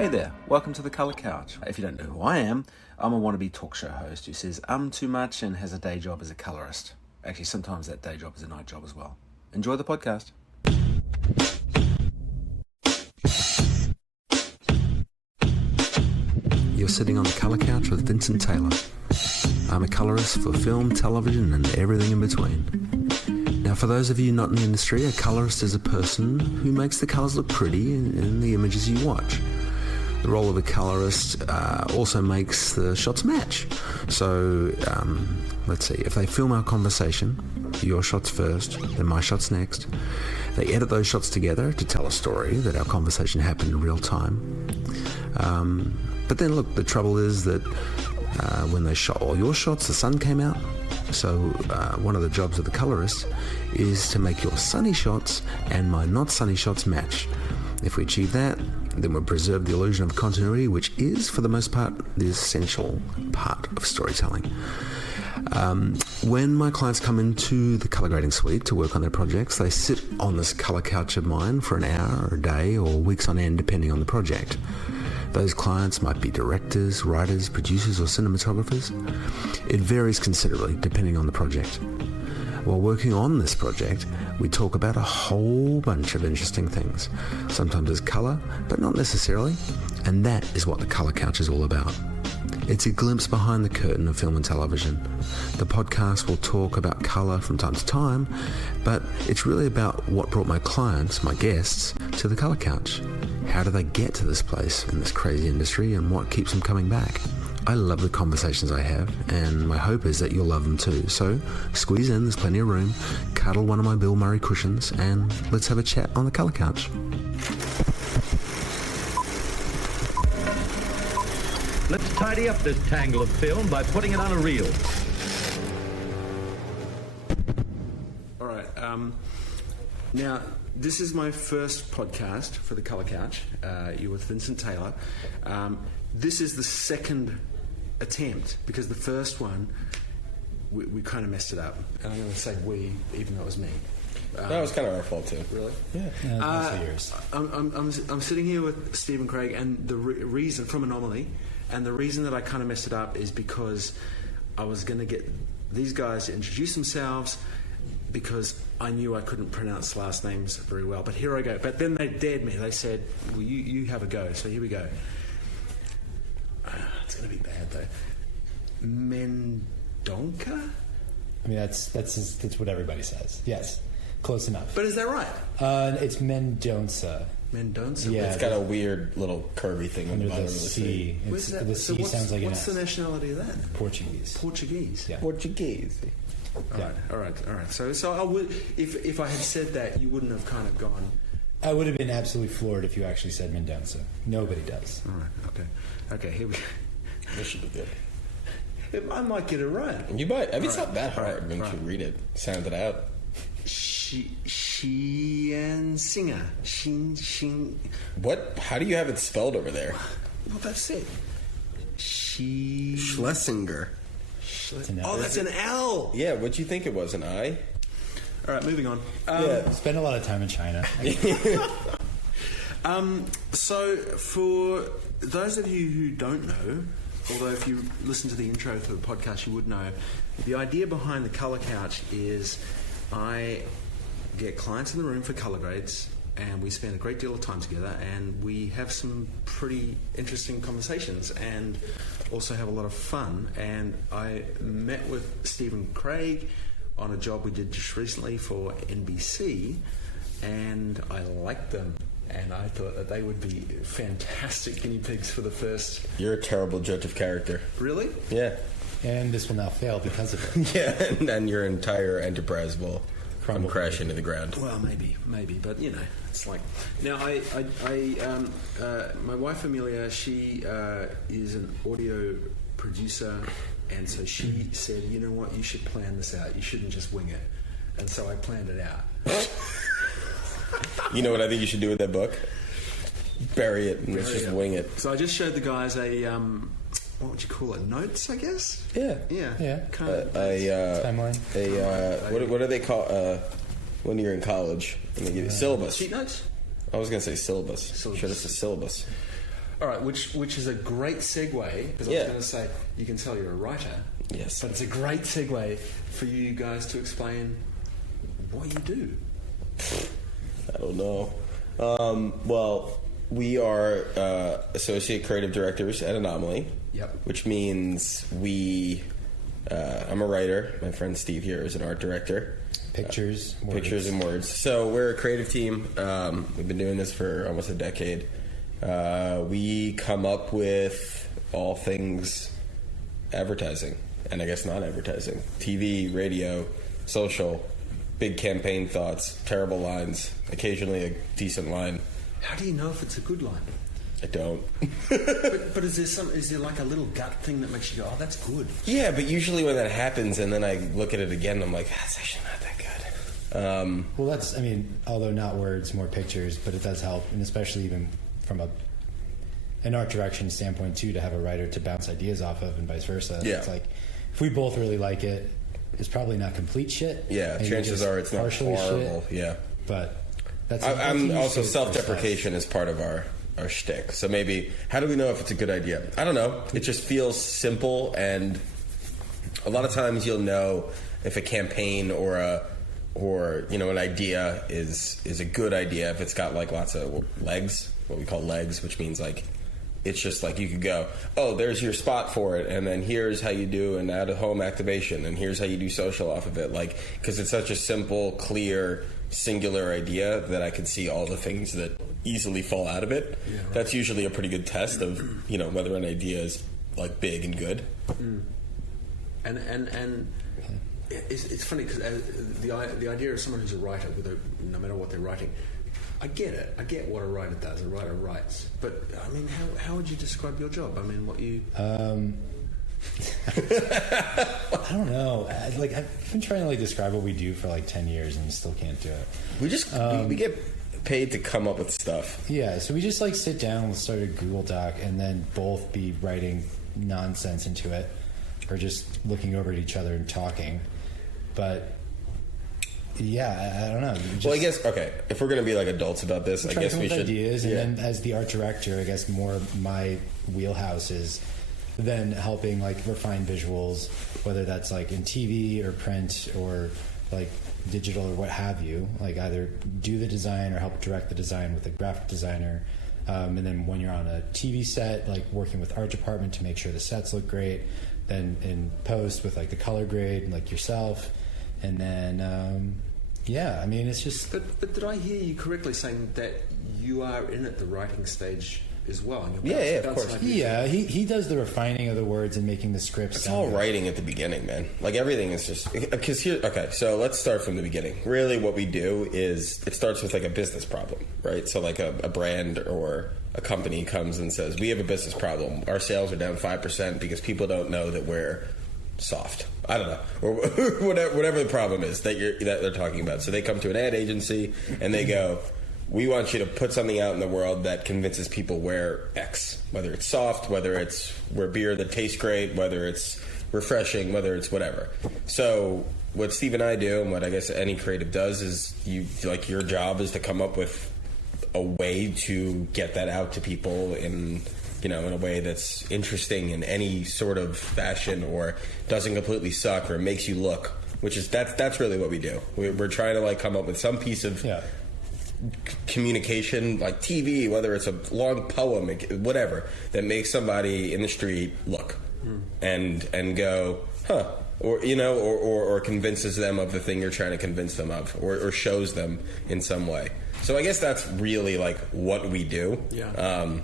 Hey there, welcome to The Colour Couch. If you don't know who I am, I'm a wannabe talk show host who says too much and has a day job as a colorist. Actually, sometimes that day job is a night job as well. Enjoy the podcast. You're sitting on The Colour Couch with Vincent Taylor. I'm a colorist for film, television, and everything in between. Now, for those of you not in the industry, a colorist is a person who makes the colours look pretty in the images you watch. The role of a colorist also makes the shots match. So, let's see, if they film our conversation, your shots first, then my shots next, they edit those shots together to tell a story that our conversation happened in real time. But then look, the trouble is that when they shot all your shots, the sun came out. So one of the jobs of the colorist is to make your sunny shots and my not sunny shots match. If we achieve that, then we'll preserve the illusion of continuity, which is, for the most part, the essential part of storytelling. When my clients come into the color grading suite to work on their projects, they sit on this color couch of mine for an hour or a day or weeks on end, depending on the project. Those clients might be directors, writers, producers, or cinematographers. It varies considerably depending on the project. While working on this project, we talk about a whole bunch of interesting things. Sometimes it's colour, but not necessarily. And that is what the Colour Couch is all about. It's a glimpse behind the curtain of film and television. The podcast will talk about colour from time to time, but it's really about what brought my clients, my guests, to the Colour Couch. How do they get to this place in this crazy industry, and what keeps them coming back? I love the conversations I have, and my hope is that you'll love them too. So squeeze in, there's plenty of room, cuddle one of my Bill Murray cushions, and let's have a chat on the Colour Couch. Let's tidy up this tangle of film by putting it on a reel. All right. Now, this is my first podcast for the Colour Couch. You're with Vincent Taylor. This is the second attempt because the first one we kind of messed it up, and I'm going to say we, even though it was me. That was kind of our fault too. Really? Yeah. Yours. I'm sitting here with Stephen Craig, and the reason from Anomaly, and the reason that I kind of messed it up is because I was going to get these guys to introduce themselves because I knew I couldn't pronounce last names very well. But here I go. But then they dared me. They said, "Well, you have a go." So here we go. It's going to be bad though. Mendonca? I mean, that's what everybody says. Yes, close enough. But is that right? It's Mendonca. Mendonca. Yeah, it's got a weird little curvy thing on the bottom of the C. The C sounds like an S. What's the nationality of that? Portuguese. Portuguese. Yeah. Portuguese. All right. So I would, if I had said that, you wouldn't have kind of gone. I would have been absolutely floored if you actually said Mendonca. Nobody does. All right. Okay. Here we go. This should be good. I might get it right. You might. I mean, it's not that hard when you read it. Sound it out. Schlesinger. What? How do you have it spelled over there? Well, that's it. Schlesinger. That's an L. Yeah, what'd you think it was? An I? All right, moving on. Spend a lot of time in China. So, for those of you who don't know, although if you listen to the intro for the podcast, you would know, the idea behind the Colour Couch is I get clients in the room for colour grades, and we spend a great deal of time together, and we have some pretty interesting conversations and also have a lot of fun. And I met with Stephen Craig on a job we did just recently for NBC, and I liked them, and I thought that they would be fantastic guinea pigs for the first... You're a terrible judge of character. Really? Yeah. And this will now fail because of it. Yeah, and then your entire enterprise will crash into the ground. Well, maybe, but you know, it's like... Now, my wife Amelia, she is an audio producer, and so she said, you know what, you should plan this out. You shouldn't just wing it. And so I planned it out. You know what I think you should do with that book? Bury it and just wing it. So I just showed the guys a... what would you call it? Notes, I guess? Yeah. Kind of timeline. What do they call when you're in college? When they give you syllabus. Cheat notes? I was going to say syllabus. Should have said syllabus. All right, which is a great segue, because I was going to say, you can tell you're a writer. Yes. But it's a great segue for you guys to explain what you do. I don't know. Well, we are associate creative directors at Anomaly. Yep. Which means I'm a writer. My friend Steve here is an art director. Pictures and words. So we're a creative team. We've been doing this for almost a decade. We come up with all things advertising, and I guess not advertising. TV, radio, social, big campaign thoughts, terrible lines, occasionally a decent line. How do you know if it's a good line? I don't. but is there like a little gut thing that makes you go, oh, that's good? Yeah, but usually when that happens and then I look at it again, I'm like, that's actually not that good. Well, that's, I mean, although not words, more pictures, but it does help, and especially even from an art direction standpoint too, to have a writer to bounce ideas off of and vice versa. Yeah. It's like, if we both really like it, it's probably not complete shit. Yeah, chances are it's not horrible. Shit, yeah. But that's I'm also self-deprecation is part of our shtick. So maybe, how do we know if it's a good idea? I don't know. It just feels simple, and a lot of times you'll know if a campaign or an idea is a good idea if it's got like lots of legs, what we call legs, which means like it's just like you could go, oh, there's your spot for it, and then here's how you do an out-of-home activation, and here's how you do social off of it. Like, because it's such a simple, clear, singular idea that I can see all the things that easily fall out of it. Yeah, right. That's usually a pretty good test of whether an idea is like big and good. Mm. And it's funny because the idea of someone who's a writer, no matter what they're writing, I get it. I get what a writer does. A writer writes, but I mean, how would you describe your job? I mean, what you? I don't know. I've been trying to describe what we do for 10 years and still can't do it. We just we get paid to come up with stuff. Yeah, so we just sit down and start a Google Doc and then both be writing nonsense into it, or just looking over at each other and talking. But yeah, I don't know. Well, I guess if we're going to be adults about this, I guess we should ideas, and then as the art director, I guess more my wheelhouse is then helping refine visuals, whether that's in TV or print or digital or what have you. Either do the design or help direct the design with a graphic designer, and then when you're on a TV set, working with art department to make sure the sets look great. Then in post with the color grade and yourself, and then yeah, I mean it's just. But did I hear you correctly saying that you are in at the writing stage as well? And yeah, of course. Yeah, he does the refining of the words and making the scripts. It's all writing at the beginning, man. Everything is just because here. Okay, so let's start from the beginning. Really, what we do is it starts with a business problem, right? So a brand or a company comes and says, we have a business problem. Our sales are down 5% because people don't know that we're soft. I don't know, or whatever the problem is that they're talking about. So they come to an ad agency and they go, we want you to put something out in the world that convinces people we're X, whether it's soft, whether it's we're beer that tastes great, whether it's refreshing, whether it's whatever. So what Steve and I do, and what I guess any creative does, is your job is to come up with a way to get that out to people in a way that's interesting in any sort of fashion, or doesn't completely suck, or makes you look. Which is that's really what we do. We're trying to come up with some piece of communication, TV, whether it's a long poem, whatever, that makes somebody in the street look and go, huh. Or convinces them of the thing you're trying to convince them of, or shows them in some way. So I guess that's really what we do. Yeah.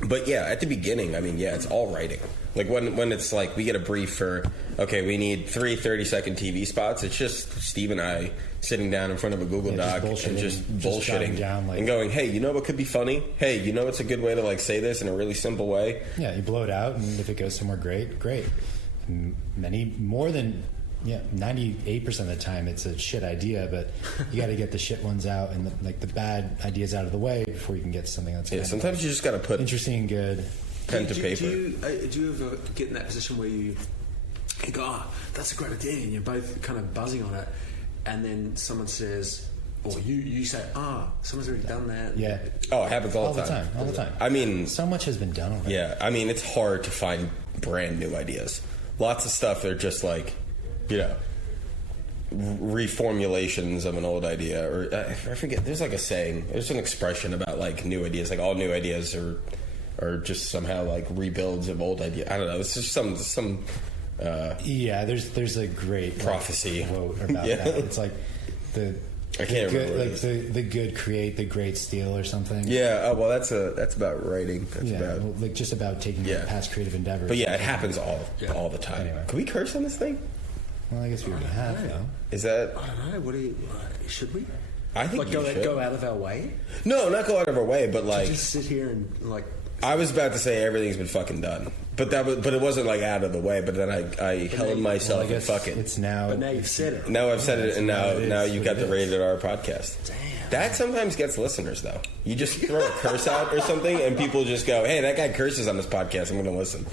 But yeah, at the beginning, I mean, it's all writing. When it's we get a brief for, we need 3 30-second TV spots. It's just Steve and I sitting down in front of a Google Doc and just bullshitting down, and going, hey, what could be funny? Hey, what's a good way to say this in a really simple way? Yeah, you blow it out, and if it goes somewhere great. Many more than 98% of the time it's a shit idea, but you got to get the shit ones out and the bad ideas out of the way before you can get to something that's sometimes you just got to put interesting and good pen to paper. Do you ever get in that position where you go, that's a great idea, and you're both kind of buzzing on it, and then someone says, or you say, someone's already done that. Yeah. Oh, it happens all the time. All the time. I mean, so much has been done already. Yeah, I mean, it's hard to find brand new ideas. Lots of stuff, they're just like, reformulations of an old idea. Or I forget, there's like a saying, there's an expression about like new ideas, like all new ideas are just somehow like rebuilds of old ideas. I don't know, it's just some there's a great prophecy quote about that. It's like I can't remember. Like the good create, the great steal, or something. Yeah. Oh well, that's about writing. That's about like just about taking past creative endeavors. But yeah, it happens all the time. Anyway. Can we curse on this thing? Well, I guess we already have though. Is that? I don't know. What do you? Should we? I think like you should. go out of our way. No, not go out of our way, but like just sit here and like. I was about to say everything's been fucking done, but it wasn't like out of the way. But then I held myself and fuck it. It's now. But now you've said it. Now I've said it, and now you've got the Rated R podcast. Damn. That sometimes gets listeners though. You just throw a curse out or something, and people just go, "Hey, that guy curses on this podcast. I'm going to listen."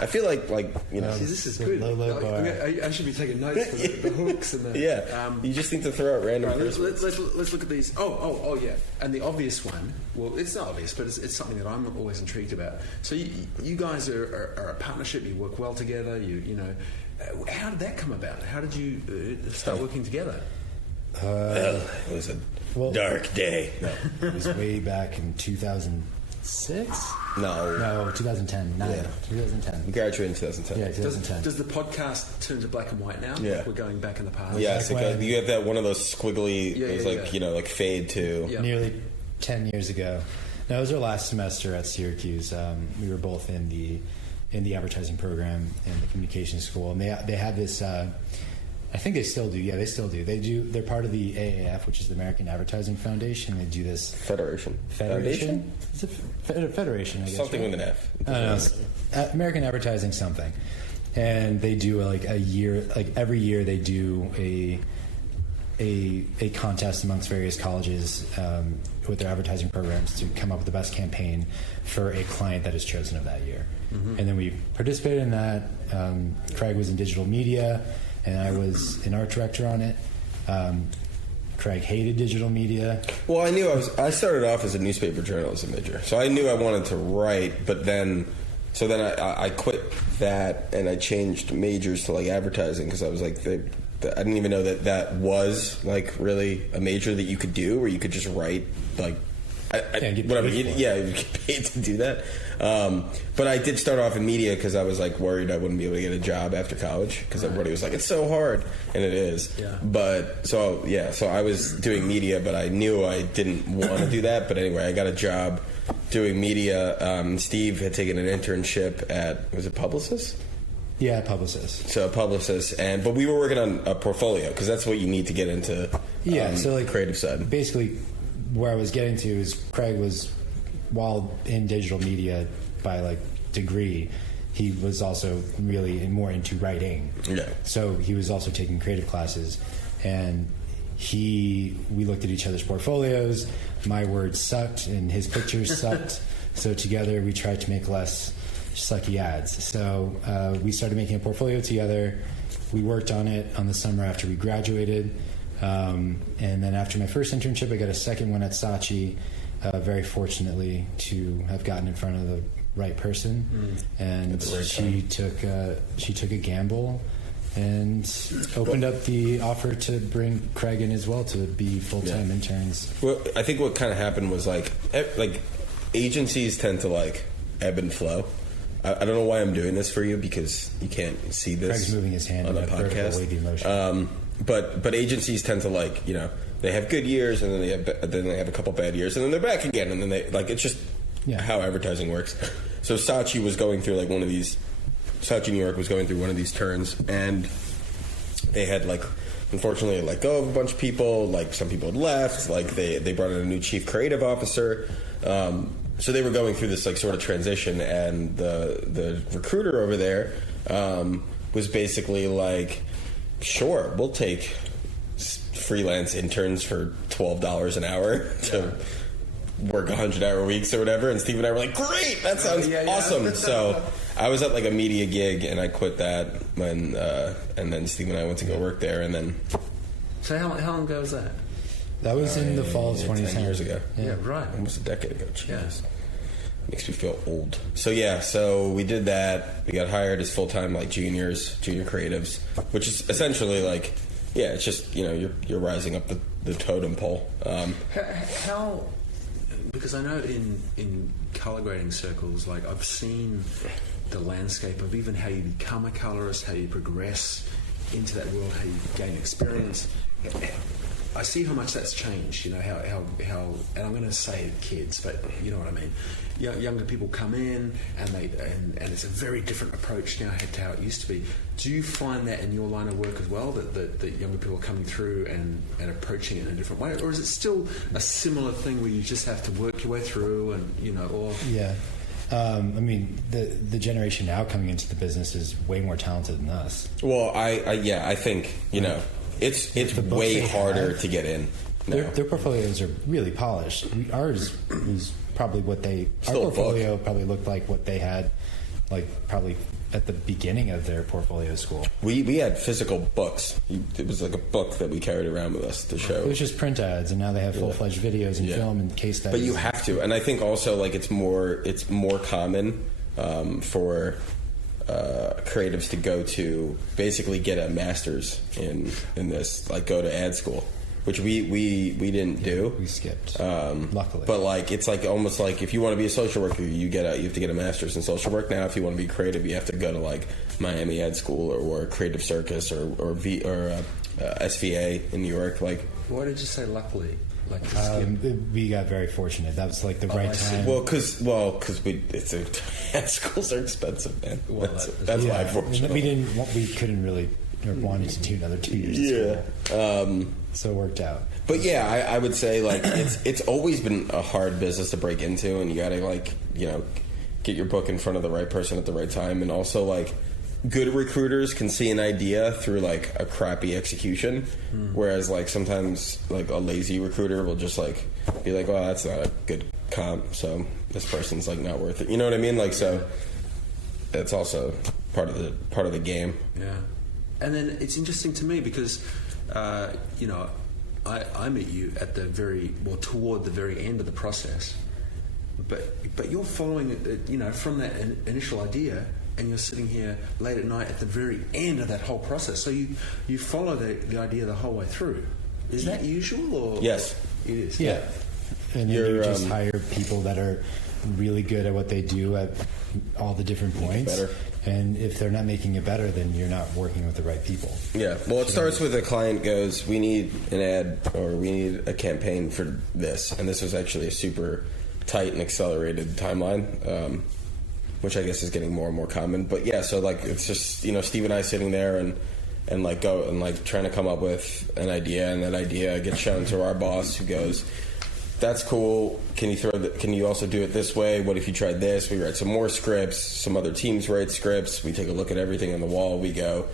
I feel like See, this is good. Low bar. I should be taking notes for the hooks and the. Yeah. You just need to throw out random. Right, let's look at these. Oh yeah. And the obvious one. Well, it's not obvious, but it's something that I'm always intrigued about. So you guys are a partnership. You work well together. You know. How did that come about? How did you start working together? Well, it was a dark day. It was way back in 2006. No, 2010. 2010. We graduated in 2010. Yeah, 2010. Does the podcast turn to black and white now? Yeah. Like we're going back in the past. Yeah, it's like you have that one of those squiggly. It's like like fade to. Yeah. Nearly 10 years ago. That was our last semester at Syracuse. We were both in the advertising program in the communication school, and they have this. I think they still do. Yeah, they still do. They're part of the AAF, which is the American Advertising Foundation. They do this Federation. Foundation? It's a federation, I guess. Something right? with an F. I don't know. American Advertising something. And they do like a year, like every year they do a contest amongst various colleges with their advertising programs to come up with the best campaign for a client that is chosen of that year. Mm-hmm. And then we participated in that. Craig was in digital media, and I was an art director on it. Craig hated digital media. Well, I started off as a newspaper journalism major, so I knew I wanted to write, but then I quit that and I changed majors to like advertising because I was like, I didn't even know that was like really a major that you could do where you could just write like whatever. You get paid to do that. But I did start off in media because I was like worried I wouldn't be able to get a job after college because everybody was like, it's so hard, and it is. Yeah. But so I was doing media, but I knew I didn't want to do that. But anyway, I got a job doing media. Steve had taken an internship at, was it Publicis? Yeah, Publicis. So Publicis, but we were working on a portfolio because that's what you need to get into. So like creative side. Basically, where I was getting to is Craig was, while in digital media by like degree, he was also really more into writing. Yeah. So he was also taking creative classes, and we looked at each other's portfolios. My words sucked, and his pictures sucked. So together we tried to make less sucky ads. So we started making a portfolio together. We worked on it on the summer after we graduated. And then after my first internship, I got a second one at Saatchi, very fortunately to have gotten in front of the right person. And she took a gamble and opened up the offer to bring Craig in as well to be full-time interns. Well, I think what kind of happened was like agencies tend to like ebb and flow. I don't know why I'm doing this for you because you can't see this. Craig's moving his hand on in a a vertical podcast. wavy motion. But agencies tend to like, they have good years and then they have a couple bad years and then they're back again and then they like, it's just how advertising works. So Saatchi was going through like Saatchi New York was going through one of these turns, and they had like unfortunately let go of a bunch of people. Like some people had left. Like they brought in a new chief creative officer. So they were going through this like sort of transition, and the recruiter over there was basically like, sure, we'll take freelance interns for $12 an hour to work 100-hour weeks or whatever. And Steve and I were like, great, that sounds awesome. So I was at like a media gig and I quit that when and then Steve and I went to go work there. And then so how long ago was that? That was in the fall of 2010. 10 years ago. Yeah, right. Almost a decade ago. Jeez. Yeah. Makes me feel old. So we did that. We got hired as full-time like junior creatives, which is essentially like, it's just, you're rising up the totem pole. How? Because I know in color grading circles, like I've seen the landscape of even how you become a colorist, how you progress into that world, how you gain experience. I see how much that's changed. How and I'm going to say kids, but you know what I mean. Younger people come in and it's a very different approach now to how it used to be. Do you find that in your line of work as well, that younger people are coming through and approaching it in a different way, or is it still a similar thing where you just have to work your way through and or yeah. I mean, the generation now coming into the business is way more talented than us. Well, I think it's way harder to get in. Their portfolios are really polished. Ours was probably our portfolio probably looked like what they had, like probably at the beginning of their portfolio school. We had physical books. It was like a book that we carried around with us to show. It was just print ads, and now they have full-fledged videos and film and case studies. But you have to, and I think also like it's more common for creatives to go to basically get a master's in this, like go to ad school, which we didn't do. We skipped, luckily. But like it's like almost like if you want to be a social worker, you have to get a master's in social work. Now, if you want to be creative, you have to go to like Miami Ad School or Creative Circus or SVA in New York. Like, why did you say luckily? Like we got very fortunate. That was like the right time. Well, because ad schools are expensive, man. Well, that's why unfortunately we couldn't really or wanted to do another 2 years. So it worked out. But yeah, I would say like it's always been a hard business to break into, and you got to get your book in front of the right person at the right time, and also like good recruiters can see an idea through like a crappy execution, whereas like sometimes like a lazy recruiter will just like be like, well, that's not a good comp, so this person's like not worth it. You know what I mean? Like, so it's also part of the game. Yeah. And then it's interesting to me because I met you at toward the very end of the process, but you're following it, from that initial idea. And you're sitting here late at night at the very end of that whole process. So you follow the idea the whole way through. Is that usual? Or yes, it is. Yeah, and then you just hire people that are really good at what they do at all the different points. Better. And if they're not making it better, then you're not working with the right people. Yeah. Well, it starts with a client goes, we need an ad or we need a campaign for this, and this was actually a super tight and accelerated timeline. Which I guess is getting more and more common. But yeah, so like it's just, Steve and I sitting there and like go and like trying to come up with an idea, and that idea gets shown to our boss, who goes, that's cool. Can you also do it this way? What if you tried this? We write some more scripts, some other teams write scripts, we take a look at everything on the wall, we go,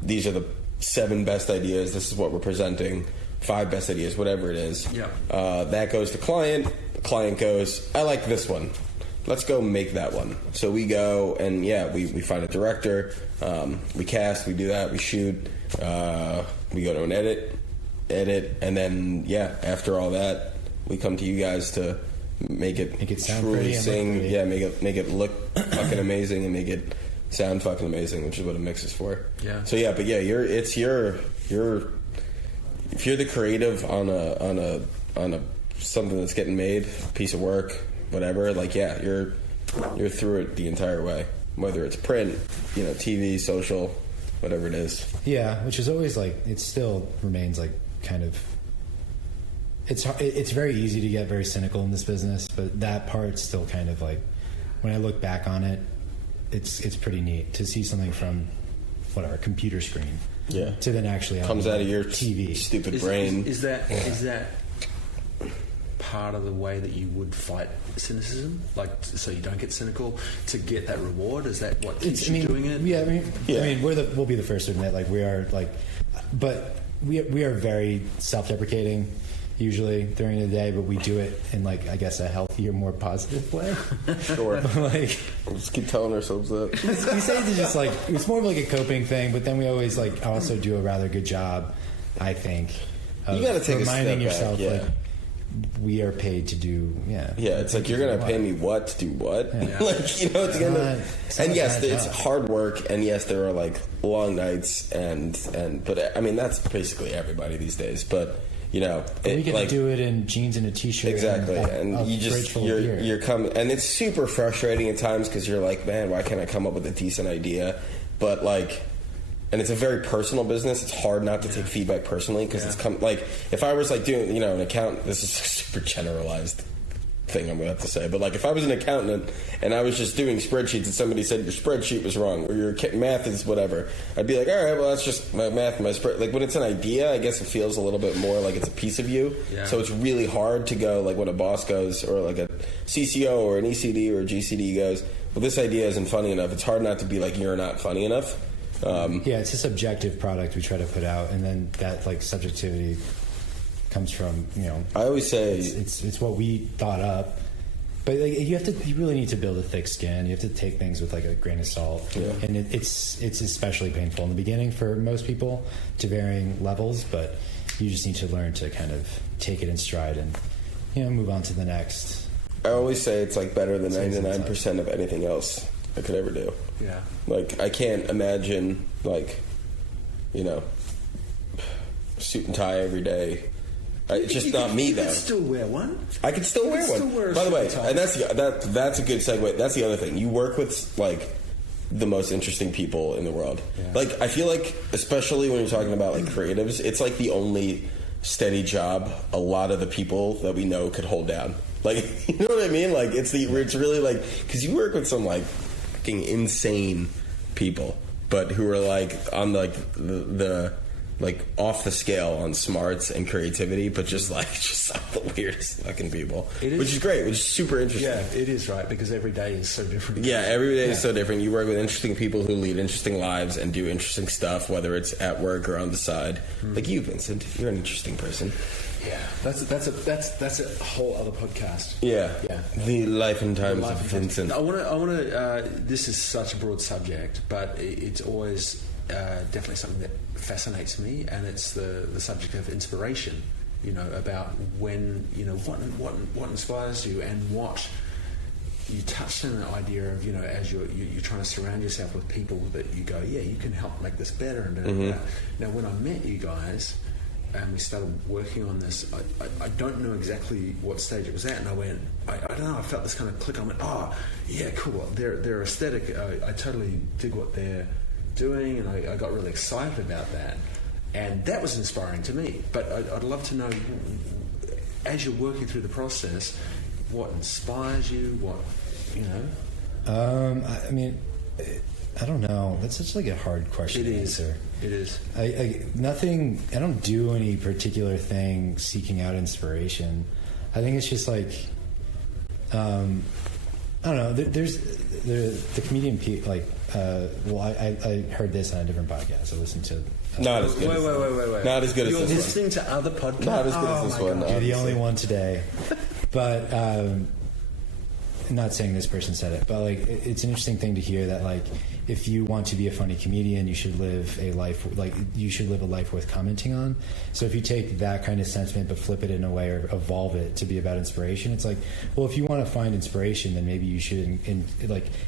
these are the 7 best ideas, this is what we're presenting, 5 best ideas, whatever it is. Yeah. That goes to client. The client goes, I like this one. Let's go make that one. So we go and we find a director, we cast, we do that, we shoot, we go to an edit, and then after all that, we come to you guys to make it sound truly pretty, sing, make it look fucking amazing and make it sound fucking amazing, which is what a mix is for. Yeah. So if you're the creative on a something that's getting made, piece of work, whatever, like you're through it the entire way, whether it's print, TV, social, whatever it is. Yeah, which is always like, it still remains like kind of, it's very easy to get very cynical in this business, but that part's still kind of like, when I look back on it, it's pretty neat to see something from whatever computer screen to then actually comes out of your TV stupid brain. Is that part of the way that you would fight cynicism, like so you don't get cynical to get that reward? Is that what keeps you doing it? Yeah, I mean, we'll be the first to admit, like we are like, but we are very self-deprecating usually during the day, but we do it in like, I guess, a healthier, more positive way. Sure. Like, we'll just keep telling ourselves that. We say it's just like, it's more of like a coping thing, but then we always like also do a rather good job, I think, You got to take reminding a step yourself, back. like, we are paid to do, Yeah, it's like, you're going to pay me what to do what? Yeah. Like, you know, it's going to... And yes, it's hard work, and yes, there are, like, long nights, but, I mean, that's basically everybody these days, but... You know, we get to do it in jeans and a t-shirt. Exactly, and you just you're coming, and it's super frustrating at times because you're like, man, why can't I come up with a decent idea? But like, and it's a very personal business. It's hard not to take feedback personally because it's like if I was like doing, you know, an account. This is a super generalized thing I'm going to have to say, but like if I was an accountant and I was just doing spreadsheets and somebody said your spreadsheet was wrong or your math is whatever, I'd be like, all right, well that's just my math, my spread. Like when it's an idea, I guess it feels a little bit more like it's a piece of you. Yeah. So it's really hard to go like when a boss goes or like a CCO or an ECD or a GCD goes, well this idea isn't funny enough. It's hard not to be like you're not funny enough. It's a subjective product we try to put out, and then that like subjectivity comes from, you know, I always say it's what we thought up, but like, you really need to build a thick skin. You have to take things with like a grain of salt, and it's especially painful in the beginning for most people to varying levels, but you just need to learn to kind of take it in stride and, you know, move on to the next. I always say it's like better than 99% of anything else I could ever do. Yeah, like I can't imagine like, you know, suit and tie every day. It's just not me, though. You can still wear one. I can still wear one. By the way, and that's a good segue. That's the other thing. You work with like the most interesting people in the world. Yeah. Like I feel like, especially when you're talking about like creatives, it's like the only steady job a lot of the people that we know could hold down. Like, you know what I mean? Like it's really like, because you work with some like fucking insane people, but who are like on like the like off the scale on smarts and creativity, but just some of the weirdest fucking people. Which is great, which is super interesting. Yeah, it is, right, because every day is so different. Yeah, every day is so different. You work with interesting people who lead interesting lives and do interesting stuff, whether it's at work or on the side. Like you, Vincent, you're an interesting person. Yeah, that's a whole other podcast. Yeah. The life and times of Vincent. I want to. This is such a broad subject, but it's always definitely something that fascinates me, and it's the subject of inspiration. You know, about when, you know, what inspires you, and what you touched on the idea of, you know, as you're trying to surround yourself with people that you go, yeah, you can help make this better. And now, when I met you guys and we started working on this, I don't know exactly what stage it was at, and I went, I don't know, I felt this kind of click. I went, oh yeah, cool. Their aesthetic, I totally dig what they're doing, and I got really excited about that, and that was inspiring to me. But I'd love to know, as you're working through the process, what inspires you, what, you know? I mean, I don't know. That's such like a hard question to answer. It is. I don't do any particular thing seeking out inspiration. I think it's just like, I don't know. There's the comedian like. I heard this on a different podcast. I listened to. Not as good. Wait. Not as good as You're this listening one. to other podcasts. Not as good as this one. You're the only one today. But I'm not saying this person said it, but like it's an interesting thing to hear that like if you want to be a funny comedian, you should live a life worth commenting on. So if you take that kind of sentiment but flip it in a way or evolve it to be about inspiration, it's like, well, if you want to find inspiration, then maybe you should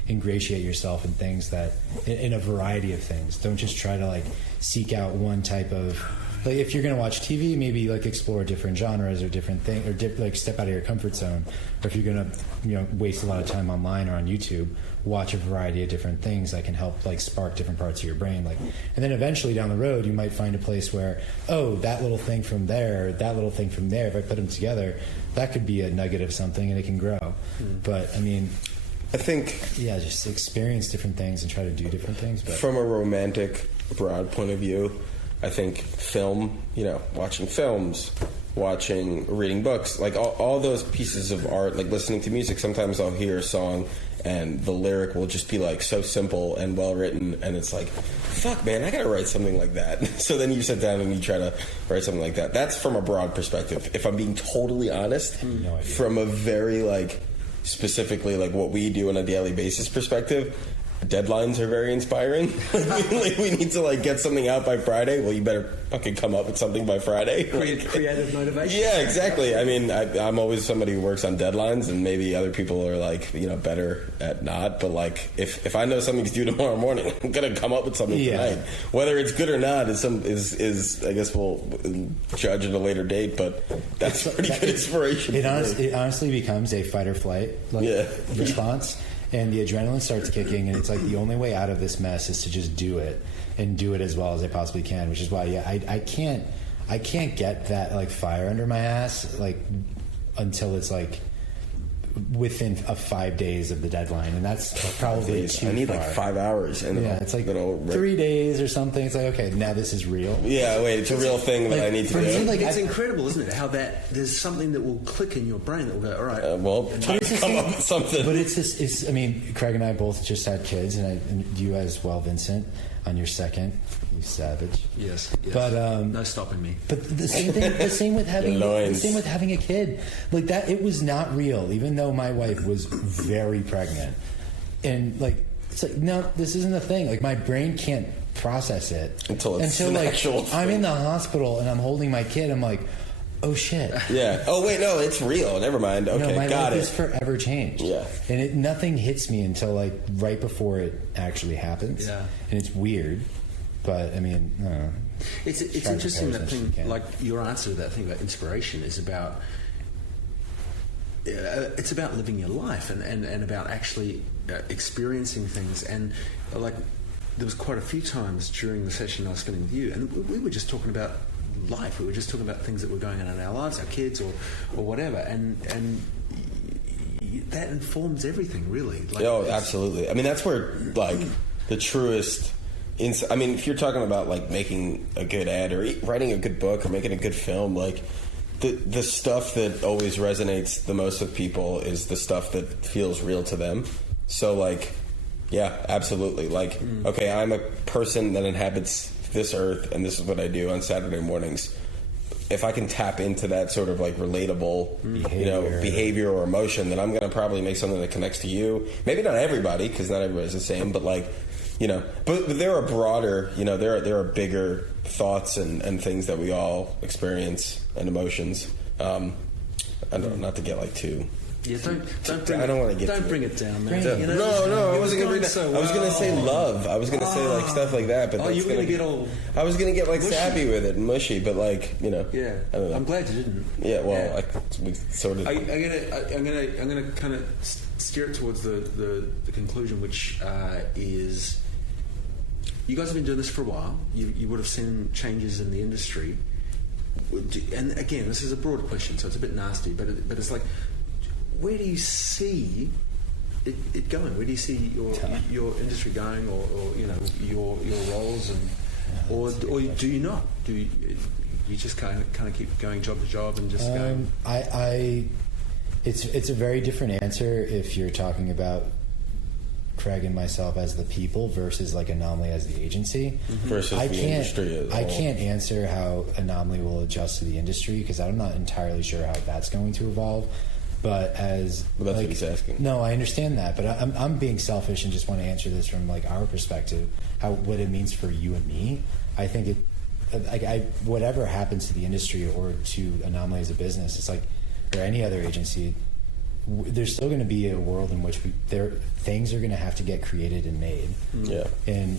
ingratiate yourself in things that in a variety of things. Don't just try to like seek out one type of. Like if you're going to watch TV, maybe like explore different genres or different things, or like step out of your comfort zone. Or if you're going to, you know, waste a lot of time online or on YouTube, watch a variety of different things that can help like spark different parts of your brain. Like, and then eventually down the road, you might find a place where, oh, that little thing from there, that little thing from there. If I put them together, that could be a nugget of something, and it can grow. But I mean, I think just experience different things and try to do different things. But from a romantic, broad point of view, I think film, you know, watching films, reading books, like all those pieces of art, like listening to music. Sometimes I'll hear a song and the lyric will just be like so simple and well written, and it's like, fuck man, I gotta write something like that. So then you sit down and you try to write something like that. That's from a broad perspective. If I'm being totally honest, from a very like specifically like what we do on a daily basis perspective, deadlines are very inspiring. We need to like get something out by Friday. Well, you better fucking come up with something by Friday. Creative motivation. Yeah, exactly. I mean, I'm always somebody who works on deadlines, and maybe other people are like, better at not. But like, if I know something's due tomorrow morning, I'm gonna come up with something tonight. Whether it's good or not is I guess we'll judge at a later date. But that's pretty good inspiration. It honestly becomes a fight or flight response. And the adrenaline starts kicking, and it's like the only way out of this mess is to just do it and do it as well as I possibly can. Which is why, I can't get that like fire under my ass like until it's like within 5 days of the deadline, and that's probably too I need far. like 5 hours. And it's like 3 days or something. It's like, okay, now this is real. Yeah, wait, it's a real thing that I need to do. Me, like, it's incredible, isn't it? How that there's something that will click in your brain that will go, all right. Come up with something. But it's. I mean, Craig and I both just had kids, and you as well, Vincent, on your second. You savage. Yes. But no stopping me. But the same thing. The same with having a kid. Like that, it was not real. Even though my wife was very pregnant, and like it's like no, this isn't a thing. Like my brain can't process it until an like actual I'm thing. in the hospital and I'm holding my kid. I'm like, oh shit. Yeah. Oh wait, no, it's real. Never mind. Okay, no, my got life it. is forever changed. Yeah. And nothing hits me until like right before it actually happens. Yeah. And it's weird. But I mean, I don't know. It's interesting that thing, like your answer to that thing about inspiration is about. It's about living your life and about actually experiencing things. And like, there was quite a few times during the session I was spending with you, and we were just talking about life. We were just talking about things that were going on in our lives, our kids, or whatever, and that informs everything, really. Like, absolutely. I mean, that's where like the truest. I mean, if you're talking about like making a good ad or writing a good book or making a good film, like the stuff that always resonates the most with people is the stuff that feels real to them. So like, yeah, absolutely. Like, okay, I'm a person that inhabits this earth and this is what I do on Saturday mornings. If I can tap into that sort of like relatable, behavior or emotion, then I'm going to probably make something that connects to you. Maybe not everybody, because not everybody's the same, but like, but there are broader, there are bigger thoughts and things that we all experience and emotions. I don't know, not to get like too. Yeah, don't bring. I don't want to get. Don't bring it down, man. No, I wasn't going to bring that. I was going to say love. I was going to say like stuff like that, but you were going to get all. I was going to get like mushy. Sappy with it, and mushy, but like Yeah, I don't know. I'm glad you didn't. Yeah, well, we sort of. I'm gonna kind of steer it towards the conclusion, which is. You guys have been doing this for a while. You would have seen changes in the industry. And again, this is a broad question, so it's a bit nasty, but it's like, where do you see it going? Where do you see your industry going, or your roles, or do you not? Do you just kind of keep going job to job and just going? It's a very different answer if you're talking about Craig and myself as the people versus like Anomaly as the agency. Versus the industry as a I whole. can't answer how Anomaly will adjust to the industry because I'm not entirely sure how that's going to evolve. But that's what he's asking. No, I understand that, but I'm being selfish and just want to answer this from like our perspective, what it means for you and me. I think whatever happens to the industry or to Anomaly as a business, it's like or any other agency. There's still going to be a world in which things are going to have to get created and made. Yeah. And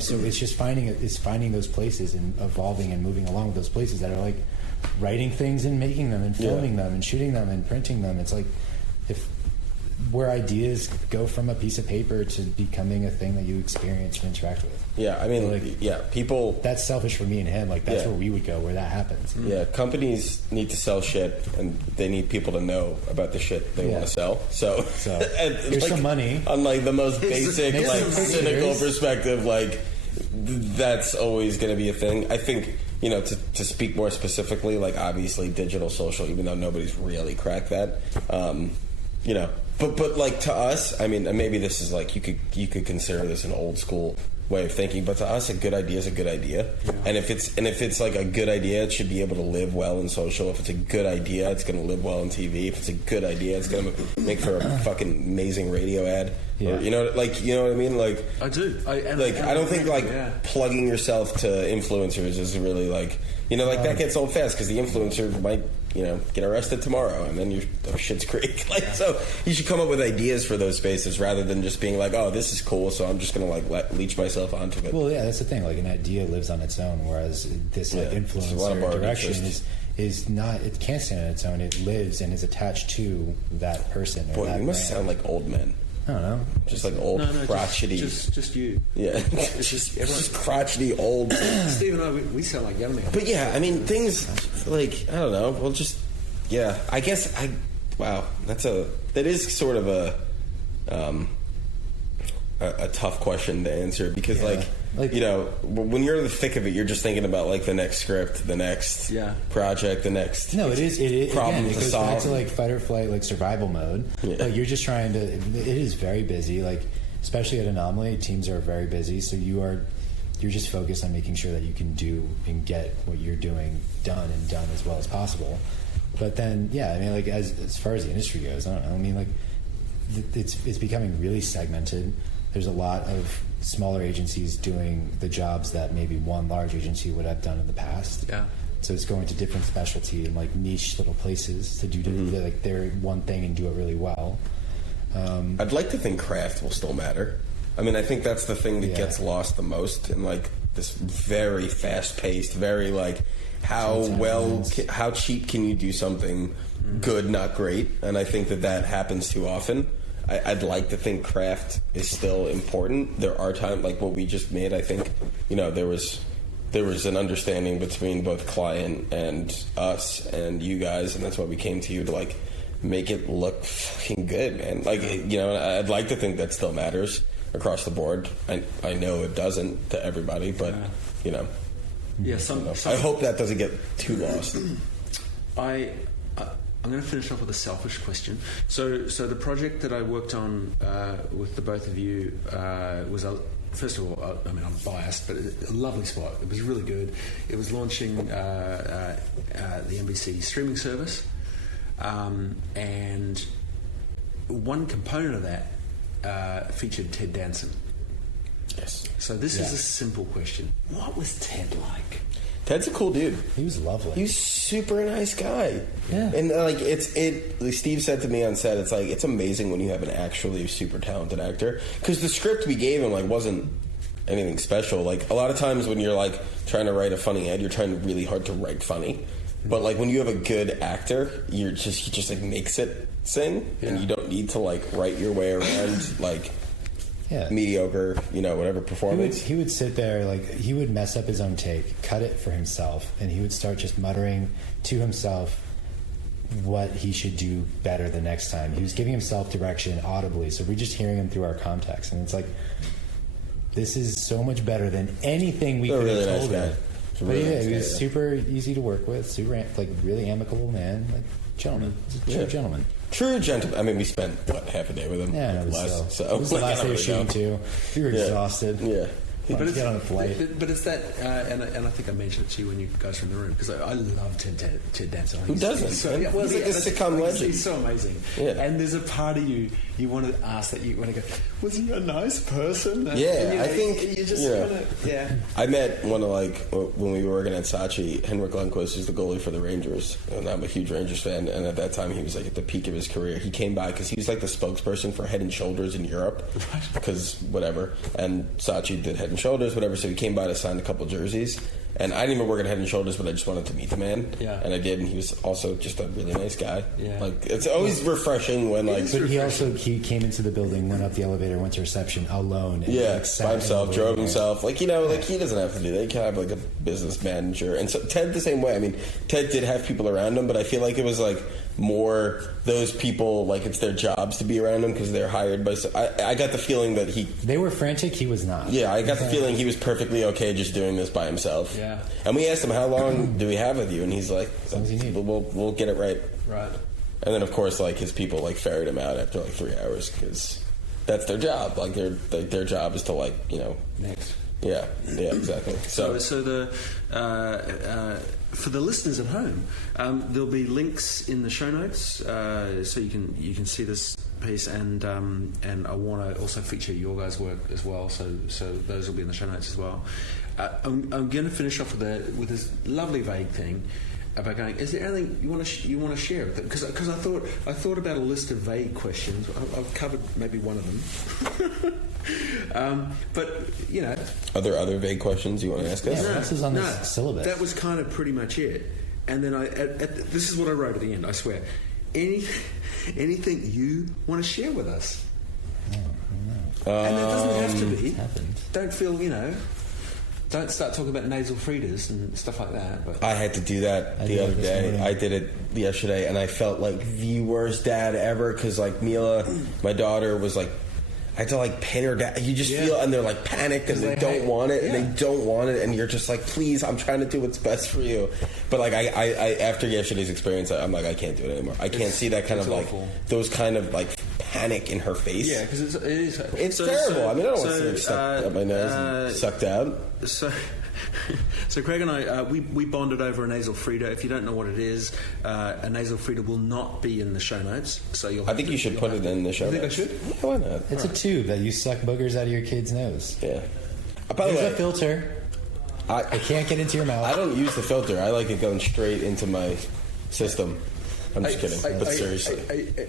so it's just finding those places and evolving and moving along with those places that are like writing things and making them and filming them and shooting them and printing them. It's like where ideas go from a piece of paper to becoming a thing that you experience and interact with. Yeah, I mean, people. That's selfish for me and him. Like that's where we would go, where that happens. Yeah, companies need to sell shit, and they need people to know about the shit they want to sell. So here's some money. On like the most basic, like cynical perspective, like that's always going to be a thing. I think to speak more specifically, like obviously digital social, even though nobody's really cracked that. But like to us, I mean, maybe this is like you could consider this an old school way of thinking, but to us, a good idea is a good idea. Yeah. And if it's like a good idea, it should be able to live well in social. If it's a good idea, it's going to live well on TV. If it's a good idea, it's going to make for a fucking amazing radio ad. Yeah. Or, you know what I mean? Like, I do. I don't think like plugging yourself to influencers is really like, that gets old fast because the influencer might, get arrested tomorrow and then your shit's creek. Like, so you should come up with ideas for those spaces rather than just being like, oh, this is cool, so I'm just going to leech myself onto it. Well, yeah, that's the thing. Like, an idea lives on its own, whereas this influencer direction is not. It can't stand on its own. It lives and is attached to that person. Or Boy, that we must brand. sound like old men. I don't know. Just like old, crotchety. Just you. Yeah. It's just crotchety, old. Steve and I, we sound like young men. But yeah, I mean, things like, I don't know. Well, just, yeah. I guess wow. That is sort of a tough question to answer because, like, when you're in the thick of it, you're just thinking about like the next script, the next project, the next it is problem again, it to goes solve. back to like fight or flight, like survival mode. Yeah. Like, you're just trying to. It is very busy. Like, especially at Anomaly, teams are very busy. So you're just focused on making sure that you can do and get what you're doing done as well as possible. But then, yeah, I mean, like as far as the industry goes, I don't know. I mean, like it's becoming really segmented. There's a lot of smaller agencies doing the jobs that maybe one large agency would have done in the past. Yeah. So it's going to different specialty and like niche little places to do like their one thing and do it really well. I'd like to think craft will still matter. I mean, I think that's the thing that gets lost the most in like this very fast-paced, very like how cheap can you do something good, not great? And I think that happens too often. I'd like to think craft is still important. There are times like what we just made. I think there was an understanding between both client and us and you guys, and that's why we came to you to like make it look fucking good, man. Like I'd like to think that still matters across the board. I know it doesn't to everybody, but I hope that doesn't get too lost. I'm going to finish off with a selfish question. So the project that I worked on with the both of you was first of all, I mean, I'm biased, but a lovely spot. It was really good. It was launching the NBC streaming service, and one component of that featured Ted Danson. Yes. So this is a simple question. What was Ted like? Ted's a cool dude. He was lovely. He was super nice guy. Yeah. And like like Steve said to me on set, it's like it's amazing when you have an actually super talented actor, because the script we gave him like wasn't anything special. Like a lot of times when you're like trying to write a funny ad, you're trying really hard to write funny. But like when you have a good actor, he just like makes it sing, and you don't need to like write your way around like mediocre, whatever performance. He would sit there, like, he would mess up his own take, cut it for himself, and he would start just muttering to himself what he should do better the next time. He was giving himself direction audibly, so we're just hearing him through our context, and it's like, this is so much better than anything we could have told him. He was super easy to work with, super really amicable man, like gentleman. He's a true gentleman. True gentleman. I mean, we spent half a day with him. Yeah, less. So it was the last day of shooting too. We were exhausted. Yeah. But get on a flight. But it's that, and I think I mentioned it to you when you guys were in the room, because I love Ted Danson. Who doesn't? He's He's like a sitcom legend. He's so amazing. Yeah. And there's a part of you want to ask that you want to go, was he a nice person? Yeah, I think you just I met one of when we were working at Saatchi, Henrik Lundqvist is the goalie for the Rangers, and I'm a huge Rangers fan. And at that time, he was like at the peak of his career. He came by because he was like the spokesperson for Head and Shoulders in Europe, because whatever. And Saatchi did Head and Shoulders, whatever. So he came by to sign a couple jerseys. And I didn't even work at Head and Shoulders, but I just wanted to meet the man. Yeah. And I did, and he was also just a really nice guy. Yeah. Like, it's always refreshing when, like... But he came into the building, went up the elevator, went to reception alone. And by himself, drove himself. Like, he doesn't have to do that. He can have, like, a business manager. And so Ted the same way. I mean, Ted did have people around him, but I feel like it was, like, more those people, like, it's their jobs to be around him because they're hired by... I got the feeling that they were frantic, he was not. Yeah, I got the feeling he was perfectly okay just doing this by himself. Yeah. And we asked him, how long do we have with you? And he's like, as long as you need. We'll get it right. Right. And then, of course, like, his people, like, ferried him out after, like, 3 hours because that's their job. Like their job is to like, you know. Next. Yeah, exactly. So the for the listeners at home, there'll be links in the show notes, so you can see this piece, and I want to also feature your guys' work as well. So those will be in the show notes as well. I'm going to finish off with this lovely vague thing about going. Is there anything you want to share with it? Because I thought about a list of vague questions. I've covered maybe one of them. But you know, are there other vague questions you want to ask us? No, this is on the syllabus. That was kind of pretty much it. And then this is what I wrote at the end. I swear, anything you want to share with us. No. And it doesn't have to be. Happened. Don't feel, you know. Don't start talking about nasal fritters and stuff like that. But I had to do that the other day. I did it yesterday, and I felt like the worst dad ever because, like, Mila, my daughter, was like, I had to like pin her down. You just feel, and they're like panicked and they don't want it, and they don't want it, and you're just like, please, I'm trying to do what's best for you. But like, I after yesterday's experience, I'm like, I can't do it anymore. I can't see that kind of awful. Like those kind of like panic in her face. Yeah, because it is. It's terrible. I mean, I don't want to see it stuck up my nose and sucked out. So Craig and I, we bonded over a nasal frida. If you don't know what it is, a nasal frida will not be in the show notes. So I think you should put it in the show notes. You think I should? Yeah, why not? It's a tube that you suck boogers out of your kid's nose. Yeah. By the There's way, a filter. I can't get into your mouth. I don't use the filter. I like it going straight into my system. I'm just kidding, but seriously.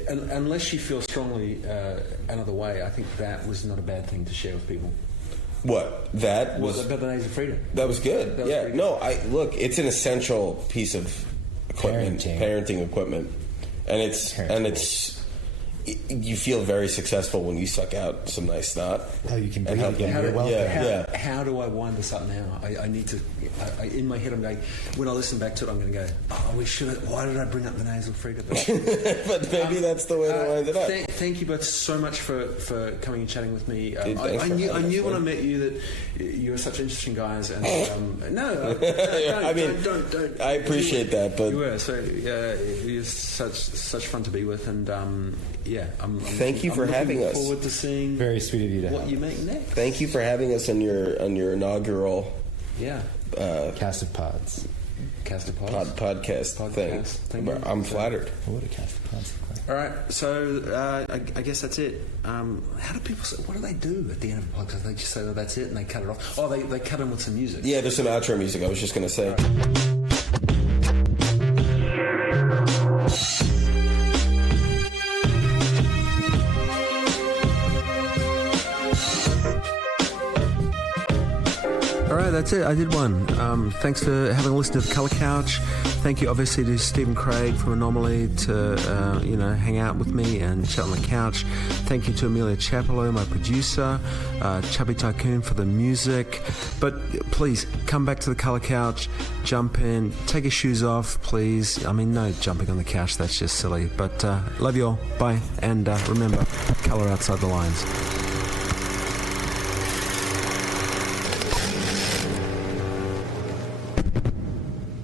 Unless you feel strongly another way, I think that was not a bad thing to share with people. What? That was about the nasal frida. That was good. That was yeah. pretty No, look, it's an essential piece of equipment, parenting equipment, and it's you feel very successful when you suck out some nice snot. Oh, you can breathe again. You're welcome. How do I wind this up now? I need to. In my head, I'm going. When I listen back to it, I'm going to go. Oh, we should. Why did I bring up the nasal frida? But maybe that's the way to wind it up. Thank you both so much for coming and chatting with me. Dude, I knew when I met you that you were such interesting guys. And I mean, don't. I appreciate that, but you were you're such fun to be with, and thank you for having us. Looking forward to seeing very sweet of you to what have. you make next. Thank you for having us on your inaugural cast of pods. Podcast thing. Thank you. I'm flattered. What a cast of pods look like. All right, so I guess that's it. How do people say? What do they do at the end of a podcast? They just say, "Oh, that's it," and they cut it off. Oh, they cut in with some music. Yeah, there's some outro music. I was just going to say. Alright, that's it. I did one. Thanks for having listened to The Colour Couch. Thank you, obviously, to Stephen Craig from Anomaly to, hang out with me and chat on the couch. Thank you to Amelia Chapello, my producer, Chubby Tycoon for the music. But please, come back to The Colour Couch, jump in, take your shoes off, please. I mean, no jumping on the couch, that's just silly. But love you all. Bye. And remember, colour outside the lines.